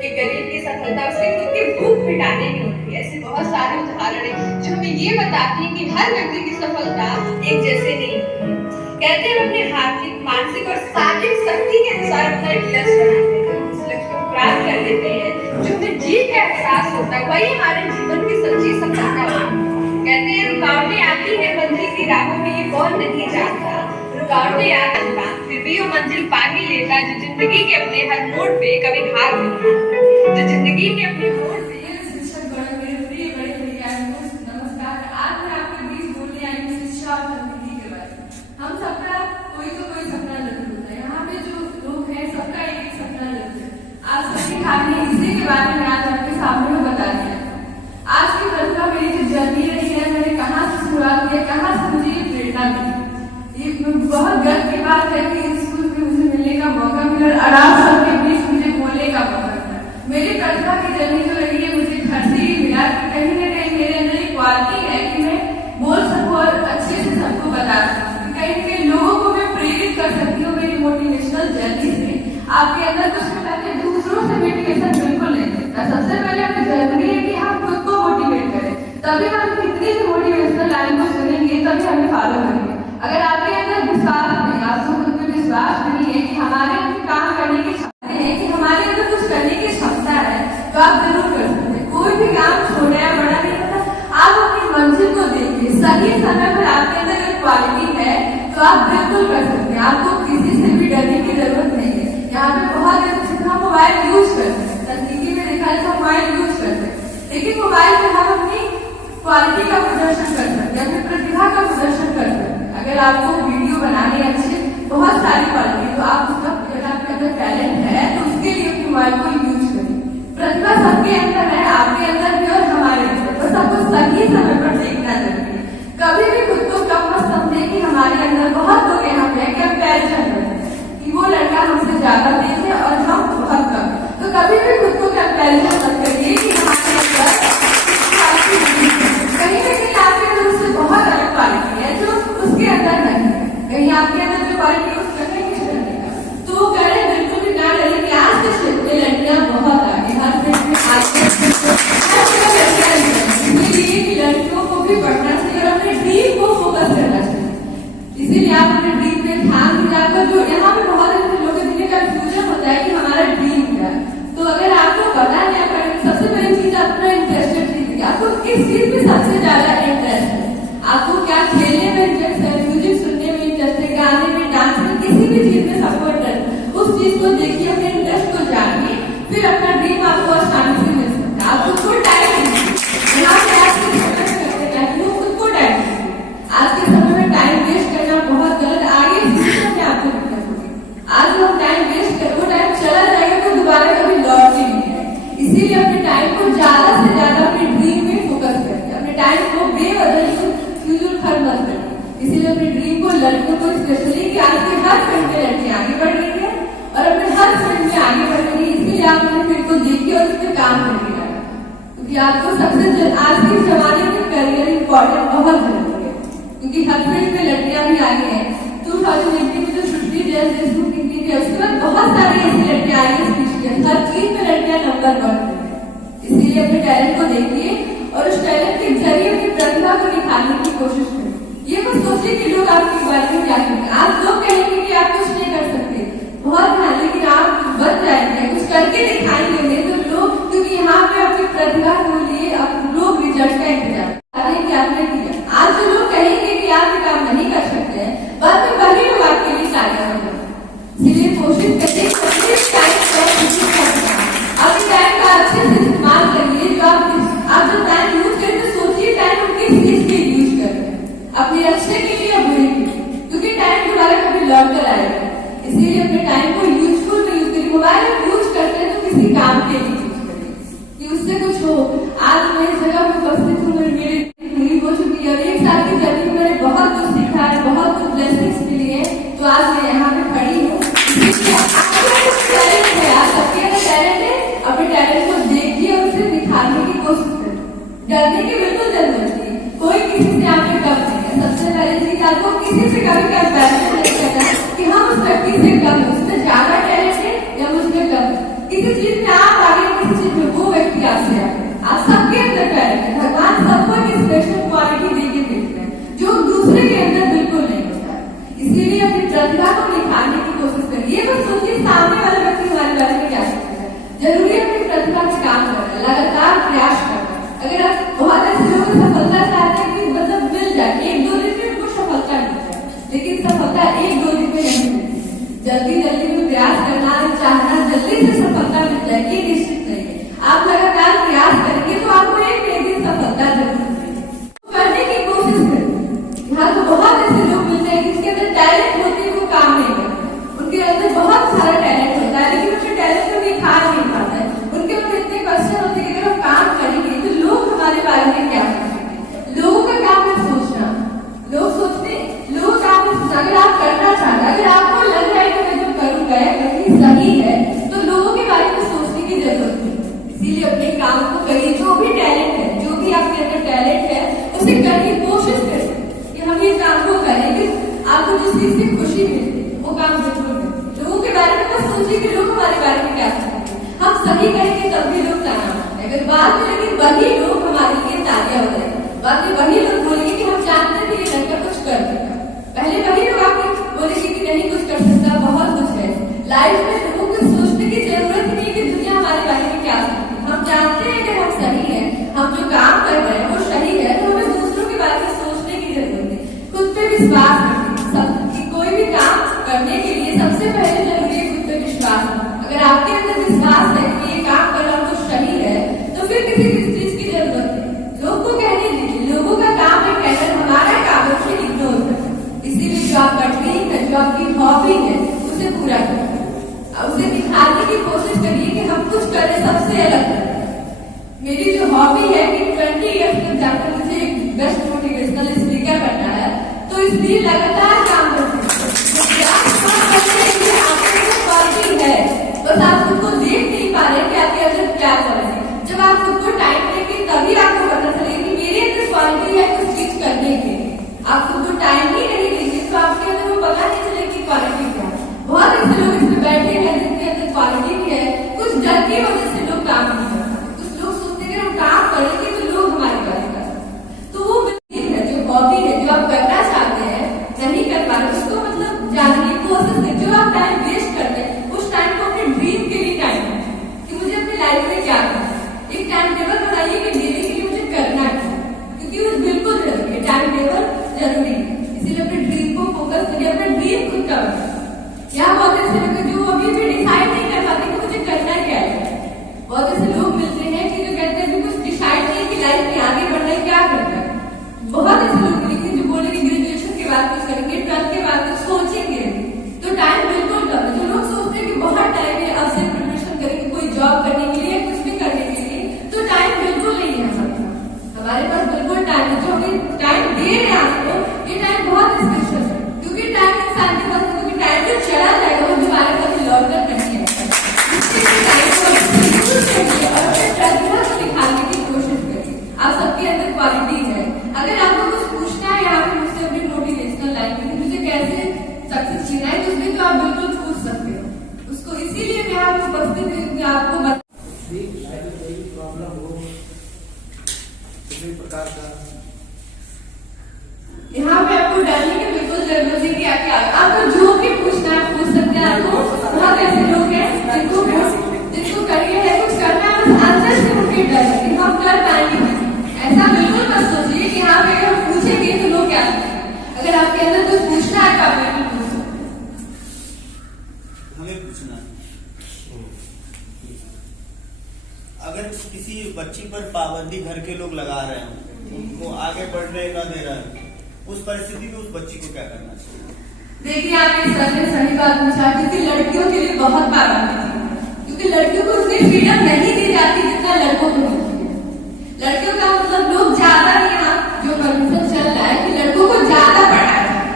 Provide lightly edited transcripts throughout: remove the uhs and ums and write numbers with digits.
एक गरीब की सफलता उसकी खुद की भूख मिटाने में होती है। ऐसे बहुत सारे उदाहरण हैं जो हमें ये बताती हैं कि हर व्यक्ति की सफलता एक जैसे नहीं होती है। कहते हैं हम अपने आर्थिक, मानसिक और शारीरिक शक्ति के अनुसार अपना एक लक्ष्य बनाते हैं। जब उस लक्ष्य को प्राप्त कर लेते हैं, जो हमें जीत का एहसास होता है, वही हमारे जीवन की सच्ची सफलता होती है। कहते हैं रुकावटें आती हैं मंजिल की राहों में, ये कौन नहीं जानता। रुकावटें आती हैं फिर भी वो मंजिल पा ही लेता, जो जिंदगी के अपने हर मोड़ पे कभी हार नहीं मानता। जो जिंदगी के अपने मोड़ पे नमस्कार। आज मैं आपके बीच बोलने आई हूँ शिक्षा और तकनीकी के बारे में। हम सबका कोई तो कोई सपना जरूर होता है। यहाँ पे जो लोग हैं सबका एक एक सपना जरूर है। आज सबके खाने इसी के बारे में आज आपके सामने में बता दिया। आज की प्रतिभा मेरी जो जर्नी रही है, मैंने कहाँ से शुरुआत की, कहाँ से मुझे ये प्रेरणा मिली। ये बहुत गर्व की बात है कि स्कूल में मुझे मिलने का मौका मिला, आराम सबके बीच मुझे बोलने का मौका मिला। मेरी प्रतिभा की जर्नी जो रही है, मुझे घर से ही मिला कि कहीं न कहीं मेरे अंदर एक क्वालिटी है कि मैं बोल सकूं और अच्छे से सबको बता सकूं। कहीं न कहीं लोगों को मैं प्रेरित कर सकती हूँ मेरी मोटिवेशनल जर्नी से। आपके अंदर कुछ पहले दूसरों से मोटिवेशन बिल्कुल नहीं मिलता। सबसे पहले हमें जरूरी है कि हम खुद को मोटिवेट करें, तभी हम कितनी भी मोटिवेशनल लाइन को सुनेंगे, तभी हमें फॉलो करेंगे। अगर आपके अंदर विश्वास नहीं, आपको खुद पे विश्वास नहीं है कि हमारे अंदर काम करने की क्षमता है, कि हमारे अंदर कुछ करने की क्षमता है, तो आप जरूर कर सकते हैं। कोई भी काम छोटा या बड़ा नहीं होता। आप अपनी मंजिल को देखिए, सही समय पर आपके अंदर एक क्वालिटी है तो आप बिल्कुल कर सकते हैं। आपको किसी से भी डरने की जरूरत नहीं है। यहाँ पे बहुत जितना मोबाइल यूज करते हैं, तकनीकी में देखा जाए तो मोबाइल यूज करते हैं, लेकिन मोबाइल में हम अपनी क्वालिटी का प्रदर्शन कर सकते हैं, अपनी प्रतिभा का प्रदर्शन कर सकते हैं। अगर आपको वीडियो बनाने अच्छे बहुत सारी क्वालिटी, तो आप उसका अगर आपके अंदर टैलेंट है तो उसके लिए अपने मोबाइल को यूज करें। प्रतिभा सबके अंदर है, आपके अंदर भी और हमारे अंदर, बस आपको सही समय पर देखना जरूरी है। कभी भी खुद को कम मत समझे कि हमारे अंदर बहुत लोग यहाँ पे कंपैरिजन करते हैं कि वो लड़का हमसे ज्यादा तेज है और हम बहुत कम। तो कभी भी खुद को कंपैरिजन मत करिए कि हमारे अंदर कहीं ना कहीं आपके अंदर उससे बहुत अलग क्वालिटी है जो उसके अंदर नहीं है। कहीं आपके अंदर जो क्वालिटी है उसका नहीं कुछ करने का, तो वो करें बिल्कुल भी ना डरे कि आज के क्षेत्र में लड़कियां बहुत आगे, हर क्षेत्र में आगे इसलिए कि लड़कियों को भी पढ़ना चाहिए और अपने ड्रीम को फोकस करना चाहिए। इसीलिए आप अपने ड्रीम पे ध्यान दिलाकर, जो यहाँ पे बहुत ऐसे लोगों के लिए कंफ्यूजन होता है कि हमारा ड्रीम क्या है। तो अगर आपको पता नहीं है, सबसे पहली चीज अपना इंटरेस्टेड कीजिए। आपको किस चीज में सबसे ज्यादा इंटरेस्ट है, आपको क्या खेलने में इंटरेस्ट है, म्यूजिक सुनने में इंटरेस्ट है, गाने में, डांस में, किसी भी चीज में सबको इंटरेस्ट, उस चीज को देखिए, अपने इंटरेस्ट को जानिए, फिर अपना ड्रीम आपको आसानी से मिल सकता है। आप खुद को टाइम दीजिए। यहाँ पे आज के समय में करते हैं कि वो खुद को टाइम दीजिए। आज के समय में टाइम वेस्ट करना बहुत गलत, आगे फ्यूचर में आपको दिक्कत होगी। आज हम टाइम वेस्ट कर, वो टाइम चला जाएगा तो दोबारा कभी लौट के नहीं है। इसीलिए अपने टाइम को ज्यादा से ज्यादा अपने ड्रीम में फोकस करें, अपने टाइम को बेवजह फ्यूचर खर्च मत करें। इसीलिए अपने ड्रीम को, लड़कों को स्पेशली, कि आज के हर फील्ड में लड़कियां आगे बढ़ रही है और अपने हर फील्ड में आगे बढ़ रही है। इसीलिए आप अपने फील्ड को देखिए और उस पर काम करिएगा, क्योंकि आपको सबसे आज के जमाने में करियर इंपॉर्टेंट बहुत जरूरी है, क्योंकि हर फील्ड में लड़कियां भी आगे हैं। 2018 में जो छुट्टी देशमुख निकली थी, उसके बाद बहुत सारी ऐसी लड़कियां आई है, हर चीज में लड़कियां नंबर 1 है। इसीलिए अपने टैलेंट को देखिए और उस टैलेंट के जरिए अपनी प्रतिभा को निखारने की कोशिश करें। ये मत सोचिए कि लोग आपके बारे में क्या कहेंगे। आज लोग कहेंगे कि आप कुछ नहीं कर सकते, बहुत है, लेकिन आप बन जाएंगे, कुछ करके दिखाएंगे नहीं तो लोग, क्योंकि यहाँ पे अपनी प्रतिभा को लिए अब लोग रिजल्ट का इंतजार करें कि आपने किया। आज जो लोग कहेंगे कि आप ये काम नहीं कर सकते हैं, बाद में वही लोग आपके लिए कार्य होंगे। इसलिए कोशिश करिए अपने टाइम का अच्छे से इस्तेमाल करिए। जो आप जो टाइम यूज करें तो सोचिए टाइम को किस चीज के यूज कर रहे हैं, अपने अच्छे के लिए या बुरे के लिए, क्योंकि टाइम दोबारा कभी लौट कर आएगा। इसीलिए अपने टाइम को यूजफुल में यूज करिए। मोबाइल यूज करते हैं तो किसी काम के लिए यूज करिए कि उससे कुछ हो। आज मैं इस जगह में उपस्थित हूँ, मेरी पूरी हो चुकी है और 1 साल की जर्नी में मैंने बहुत कुछ सीखा है, बहुत कुछ ब्लेसिंग्स मिली है, तो आज मैं यहाँ पे खड़ी हूँ। टैलेंट है, आप सबके अंदर टैलेंट है, अपने टैलेंट को देखिए और उसे निखारने की कोशिश करें। डरने की बिल्कुल जरूरत नहीं, कोई किसी से आपके कम नहीं है। सबसे पहले चीज, आपको किसी से कभी कंपैरिजन नहीं करना कि हम उस व्यक्ति से कम, उसमें ज्यादा टैलेंट है या मुझमें कम है। किसी चीज में आप आगे जल्दी जल्दी में प्रयास करना, चाहना जल्दी से सफलता मिल जाएगी, ये निश्चित नहीं है। आप लगातार प्रयास करेंगे तो आपको एक न एक दिन सफलता जरूर मिलेगी। करने की कोशिश करें। यहाँ तो बहुत ऐसे लोग मिलते हैं जिसके अंदर टैलेंट होती है, वो काम नहीं करते। उनके अंदर बहुत सारा टैलेंट होता है लेकिन अपने टैलेंट को निखार नहीं पाता है। उनके ऊपर इतने क्वेश्चन होते हैं कि अगर हम काम करेंगे तो लोग हमारे बारे में क्या सोचेंगे। लोगों का काम है सोचना। लोग सोचते, लोगों का काम है सोचना। अगर आप करना चाहते हैं, अगर आपको लग रहा है कि मैं जो करूंगा वही सही है, तो लोगों के बारे में सोचने की जरूरत नहीं। इसीलिए अपने काम को करिए। जो भी टैलेंट है, जो भी आपके अंदर टैलेंट है, उसे करने की कोशिश करें कि हम ये काम को करेंगे। आपको जिस चीज से खुशी मिलती है वो काम जरूर करें। लोगों के बारे में बस सोचिए कि लोग हमारे बारे में क्या सोचेंगे। हम सही करेंगे तब भी लोग ताना मारते हैं। अगर बाद में लेकिन वही लोग हमारे लिए तालियां बजाएंगे, बाद में वही लोग बोलेंगे कि हम जानते थे ये लड़का कुछ कर देगा। पहले वही लोग आपको बोलेंगे कि नहीं कुछ कर सकता, बहुत कुछ है। लाइफ में लोगों को सोचने की जरूरत नहीं है कि दुनिया हमारे बारे में क्या सोचती है। हम जानते हैं कि हम सही है, हम जो काम कर रहे हैं वो सही है, तो हमें दूसरों के बारे में सोचने की जरूरत है। खुद पे विश्वास रखें। कोई भी काम करने के लिए सबसे पहले जरूरी है खुद पे विश्वास। अगर आपके अंदर विश्वास है कि ये काम कर रहा हूं तो सही है, तो फिर किसी चीज की जरूरत नहीं। लोग को कहने दीजिए। लोगों का काम है कहना, हमारा काम है उसे इग्नोर करना। इसीलिए जो आपका ड्रीम है, जो आपकी हॉबी है, उसे पूरा करिए। उसे दिखाने की कोशिश करिए कि हम कुछ करें सबसे अलग। मेरी जो हॉबी है कि 20 ईयर्स तक जाकर मुझे एक बेस्ट मोटिवेशनल स्पीकर बनना है, तो इसलिए लगातार काम करते हैं। है बस आप खुद को देख नहीं पा रहे कि आपके अंदर क्या क्वालिटी। जब आप खुद को टाइम देंगे तभी आपको पता चलेगा कि मेरे अंदर क्वालिटी है कुछ चीज करने के। आप खुद को टाइम ही नहीं देंगे तो आपके अंदर वो पता नहीं चलेगी क्वालिटी क्या है। बहुत ऐसे लोग इसमें बैठे हैं जिनके अंदर क्वालिटी भी है, कुछ डर की वजह से लोग काम नहीं कर पाते। कुछ लोग सोचते हैं हम काम करेंगे तो लोग हमारे बारे में कर। तो वो है जो हॉबी है, जो आप करना चाहते हैं नहीं कर पा रहे, उसको मतलब जानने की कोशिश करें। जो आप टाइम वेस्ट करते हैं उस टाइम को अपने ड्रीम के लिए टाइम कि मुझे अपनी लाइफ में क्या करना है। एक टाइम टेबल बनाइए कि डेली के लिए मुझे करना है, क्योंकि वो बिल्कुल जरूरी है। टाइम टेबल जरूरी है। इसीलिए अपने ड्रीम को फोकस करिए। अपना ड्रीम खुद का बनाइए। यहाँ बहुत ऐसे लोग जो अभी भी डिसाइड नहीं कर पाते कि मुझे करना क्या है। बहुत ऐसे लोग मिलते हैं कि जो कहते हैं कुछ डिसाइड नहीं कि लाइफ में आगे बढ़ना है, क्या करना है। बहुत ऐसे लोग मिलेंगे जो बोलेंगे ग्रेजुएशन के बाद कुछ करेंगे, 12th के बाद कुछ सोचेंगे, तो टाइम बिल्कुल कम है। जो लोग सोचते हैं कि बहुत टाइम है, अब से प्रिपरेशन करेंगे कोई जॉब करने के लिए, कुछ भी करने के लिए, तो टाइम बिल्कुल नहीं है हमारे पास। बिल्कुल टाइम है। जो हमें टाइम दे रहे हैं आपको, ये टाइम बहुत स्पेशल है, क्योंकि टाइम इंसान के पास, क्योंकि टाइम जो चला जाएगा वो दोबारा कभी लौट कर नहीं आता। इसलिए टाइम को यूज करिए और अपने प्रतिभा को दिखाने की कोशिश करिए। आप सबके अंदर क्वालिटी है। अगर आपको कुछ पूछना है यहाँ पे मुझसे अपनी मोटिवेशनल लाइन में मुझे कैसे सक्सेस जीना है, तो उसमें तो आप बिल्कुल पूछ सकते हो उसको। इसीलिए मैं आपको उपस्थित हूँ कि आपको प्रॉब्लम हो किसी प्रकार का, यहाँ पे आपको डरने की बिल्कुल जरूरत नहीं कि आपको जो भी पूछना है पूछ सकते हैं। आपको बहुत ऐसे लोग हैं जिनको करियर है, कुछ करना है, बस अंदर से उनके डर है कि हम कर पाएंगे। ऐसा बिल्कुल मत सोचिए कि यहाँ पे अगर पूछेंगे तो लोग क्या सोचेंगे। अगर आपके अंदर कुछ पूछना है तो आप बिल्कुल पूछ सकते हैं। हमें पूछना है, अगर किसी बच्ची पर पाबंदी घर के लोग लगा रहे हैं, उनको आगे बढ़ने न दे रहे हैं, उस परिस्थिति में उस बच्ची को क्या करना चाहिए? देखिए आपने सर ने सही बात पूछा, क्योंकि लड़कियों के लिए बहुत पाबंदी है, क्योंकि लड़कियों को उतनी फ्रीडम नहीं दी जाती जितना लड़कों को मिलती है। लड़कियों का मतलब लोग ज्यादा यहाँ जो कन्फ्यूजन चल रहा है कि लड़कों को ज्यादा पढ़ाया जाए।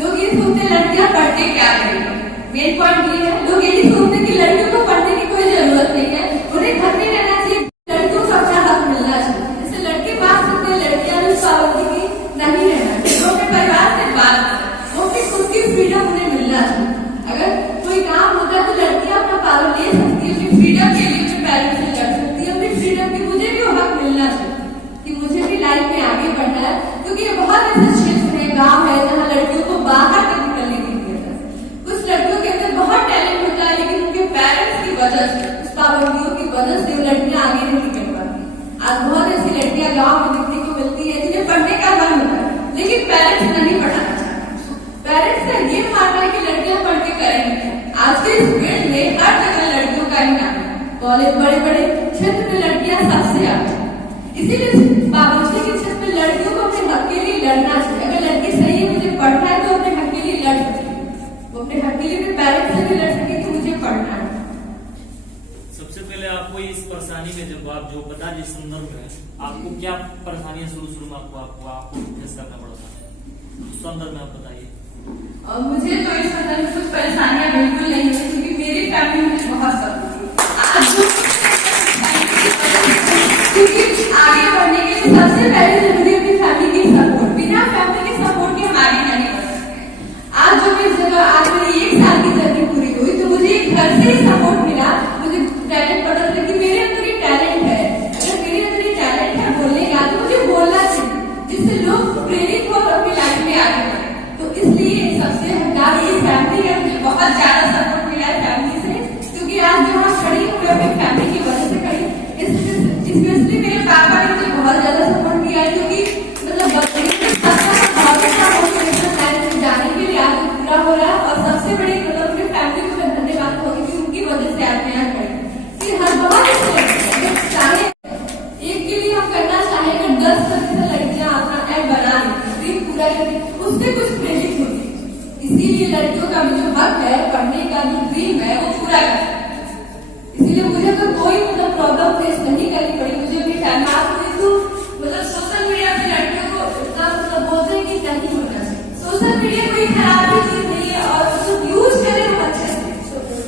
लोग ये सोचते हैं लड़कियां पढ़ के क्या करेंगी। मेन पॉइंट ये है, लोग यही सोचते हैं कि लड़कियों को पढ़ने की कोई जरूरत नहीं है, उन्हें घर में रहना चाहिए, लड़कियों को अपना हक मिलना चाहिए। जैसे लड़के बात करते हैं लड़कियां भी पाबंदी की नहीं रहना चाहिए। वो अपने परिवार से बात करें, वो अपनी खुद की फ्रीडम उन्हें मिलना चाहिए। अगर कोई काम होता है तो लड़कियां अपना पावर ले सकती है, अपनी फ्रीडम के लिए अपने पेरेंट्स से लड़ सकती है, अपनी फ्रीडम की मुझे भी वो हक मिलना चाहिए कि मुझे भी लाइफ में आगे बढ़ना है। क्योंकि ये बहुत ऐसे क्षेत्र है, गाँव है जहाँ लड़कियों को बाहर तक निकलने की दिया जाता है। कुछ लड़कियों के अंदर बहुत टैलेंट होता है, लेकिन उनके पेरेंट्स की वजह से, उस पाबंदियों की वजह से वो लड़कियां आगे नहीं निकल पाती। आज बहुत ऐसी लड़कियां गाँव में देखने को मिलती है जिन्हें पढ़ने का मन होता है, लेकिन पेरेंट्स नहीं पढ़ाना चाहते। पेरेंट्स का ये मानना है कि लड़कियां पढ़ के करेंगी, कॉलेज, बड़े बड़े क्षेत्र में लड़कियां सबसे आगे हैं। इसीलिए बाबूजी के क्षेत्र में लड़कियों को अपने हक के लिए लड़ना चाहिए। अगर लड़की सही है, मुझे पढ़ना है, तो अपने हक के लिए लड़ सकती है। वो अपने हक के लिए अपने पेरेंट्स से भी लड़ सकती कि मुझे पढ़ना है। सबसे पहले आपको इस परेशानी में जब आप जो बता जिस संदर्भ में आपको क्या परेशानियां शुरू में आपको फेस करना पड़ा था, उस संदर्भ में आप बताइए। मुझे तो इस संदर्भ में कुछ परेशानियां बिल्कुल नहीं हुई, क्योंकि मेरी फैमिली मुझे बहुत सपोर्ट क्योंकि आगे बढ़ने के लिए सबसे पहले जरूरी अपनी फैमिली की सपोर्ट। बिना फैमिली के सपोर्ट के हम आगे नहीं बढ़ सकते। आज जो मैं जगह आज मेरी 1 साल की जर्नी पूरी हुई, तो मुझे घर से ही सपोर्ट मिला। मुझे टैलेंट पता चला कि मेरे अंदर ये टैलेंट है। अगर मेरे अंदर ये टैलेंट है बोलने का, तो मुझे बोलना चाहिए, जिससे लोग प्रेरित हो और अपनी लाइफ में आगे बढ़े। तो इसलिए सबसे हमारी ये फैमिली है, मुझे बहुत ज्यादा सपोर्ट मिला है फैमिली से, क्योंकि आज जो हम खड़ी हुई अपनी फैमिली की वजह से खड़ी। स्पेशली मेरे पापा ने मुझे बहुत ज्यादा सपोर्ट किया है, क्योंकि जाने के लिए आज पूरा हो रहा है। और सबसे बड़ी अपनी फैमिली को मैं धन्यवाद होगी कि उनकी वजह से आज मैं यहाँ खड़ी। हर बहुत चाहे एक के लिए हम करना चाहे, अगर 10% लड़कियां अपना ऐप बना ड्रीम पूरा करें, उससे कुछ प्रेरित होती। इसीलिए लड़कियों का भी जो हक है, पढ़ने का जो ड्रीम है, वो पूरा कर। इसीलिए मुझे तो कोई प्रॉब्लम फेस नहीं करनी पड़ी। मुझे भी फैमिली तो सोशल मीडिया पे लड़कियों को इतना बोलते हैं कि नहीं होना चाहिए। सोशल मीडिया कोई खराब चीज नहीं है, और उसको यूज करें हम अच्छे से।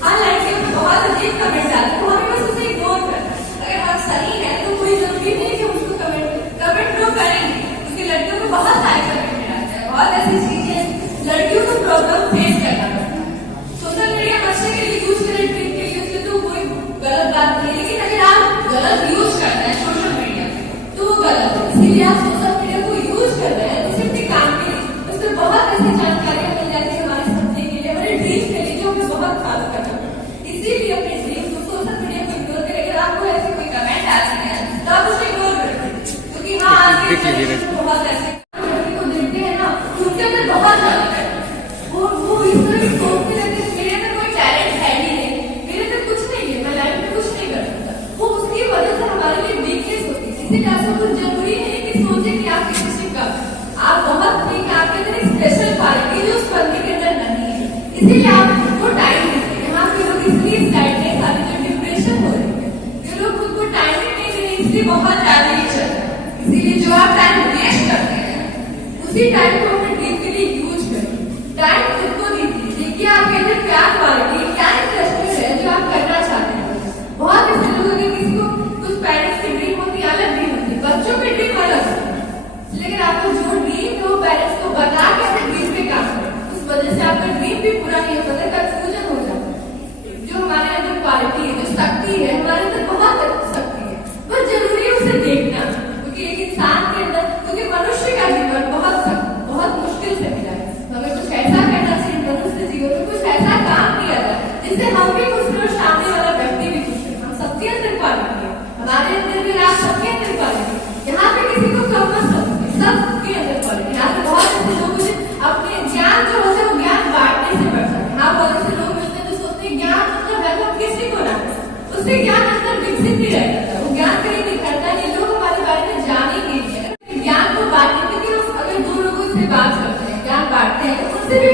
हाँ, लड़कियों को बहुत अजीब कमेंट आते हैं, हमें बस उसे इग्नोर करना है। अगर हम सही है तो कोई जरूरी नहीं कि उसको कमेंट लोग करेंगे, क्योंकि लड़कियों को बहुत सारे कमेंट आते हैं। बहुत ऐसी चीजें लड़कियों को प्रॉब्लम फेस करना पड़ता है। सोशल मीडिया अच्छे के लिए यूज करें, ड्रीम के लिए यूज, तो कोई गलत बात नहीं। लेकिन अगर आप गलत यूज करते हैं सोशल मीडिया, तो वो गलत है। इसीलिए आप सोशल मीडिया को यूज कर रहे हैं, तो सिर्फ काम के लिए उससे बहुत ऐसी जानकारियां मिल जाती है हमारे सपने के लिए, हमारे ड्रीम के लिए, जो हमें बहुत फॉलो करना पड़ता है। इसीलिए अपने ड्रीम को सोशल मीडिया को इग्नोर करें। अगर आपको ऐसे कोई कमेंट आते हैं, तो आप उसे इग्नोर करें, क्योंकि हाँ, आज के बहुत ऐसे को देखते हैं ना, उनके अंदर बहुत ज्यादा है। वो इस तरह की सोचते रहते हैं, मेरे अंदर कोई टैलेंट है ही नहीं, मेरे अंदर कुछ नहीं है, मैं लाइफ में कुछ नहीं कर सकता। वो उसकी वजह से हमारे लिए वीकनेस होती है। इसीलिए आपको कुछ जरूरी नहीं कि सोचे कि आप किसी का आप बहुत ठीक, आपके अंदर स्पेशल क्वालिटी जो उस बंदे के अंदर नहीं है। इसीलिए आप उनको टाइम देते हैं। यहाँ पे लोग इसलिए साइडनेस अभी जो डिप्रेशन हो रही है, जो लोग खुद को टाइम नहीं दे रहे, इसलिए बहुत ज्यादा ही चल रहा है। इसीलिए जो आप टाइम वेस्ट करते हैं, उसी टाइम को अपने ड्रीम के लिए यूज करें। टाइम खुद को दीजिए, देखिए आपके अंदर क्या क्वालिटी, क्या इंटरेस्ट है जो आप करना चाहते हैं। बहुत ऐसे लोग, अगर किसी को कुछ पेरेंट्स की ड्रीम होती है, अलग ड्रीम होती है, बच्चों की ड्रीम अलग होती है, लेकिन आपका जो ड्रीम है वो पेरेंट्स को बता के अपने ड्रीम पे काम करें। उस वजह से आपका ड्रीम भी पूरा नहीं हो पाता, कंफ्यूजन हो जाता है। जो हमारे अंदर क्वालिटी है, जो शक्ति है, हमारे अंदर बहुत शक्ति है, बस जरूरी है उसे देखना। क्योंकि एक इंसान के अंदर, क्योंकि मनुष्य का जीवन बहुत मुश्किल से मिला है, हमें कुछ ऐसा करना चाहिए मनुष्य जीवन में, कुछ ऐसा काम किया जाए जिससे हम भी खुश रहे और सामने वाला व्यक्ति भी खुश रहे। हम सबके अंदर क्वालिटी है, हमारे अंदर भी, आप सबके अंदर क्वालिटी। यहाँ पे किसी को कम मत समझिए, सबके अंदर क्वालिटी। यहाँ पे बहुत ऐसे लोग मुझे अपने ज्ञान जो होता है वो ज्ञान बांटने से बढ़ता है। यहाँ बहुत ऐसे लोग मिलते हैं जो सोचते हैं ज्ञान मतलब है वो किसी को ना, उससे ज्ञान अंदर विकसित भी रहता है, वो ज्ञान कहीं निखरता है। लोग हमारे बारे में जाने के लिए ज्ञान को बांटने के लिए, अगर 2 लोगों से बात करते हैं, ज्ञान बांटते हैं, तो उनसे भी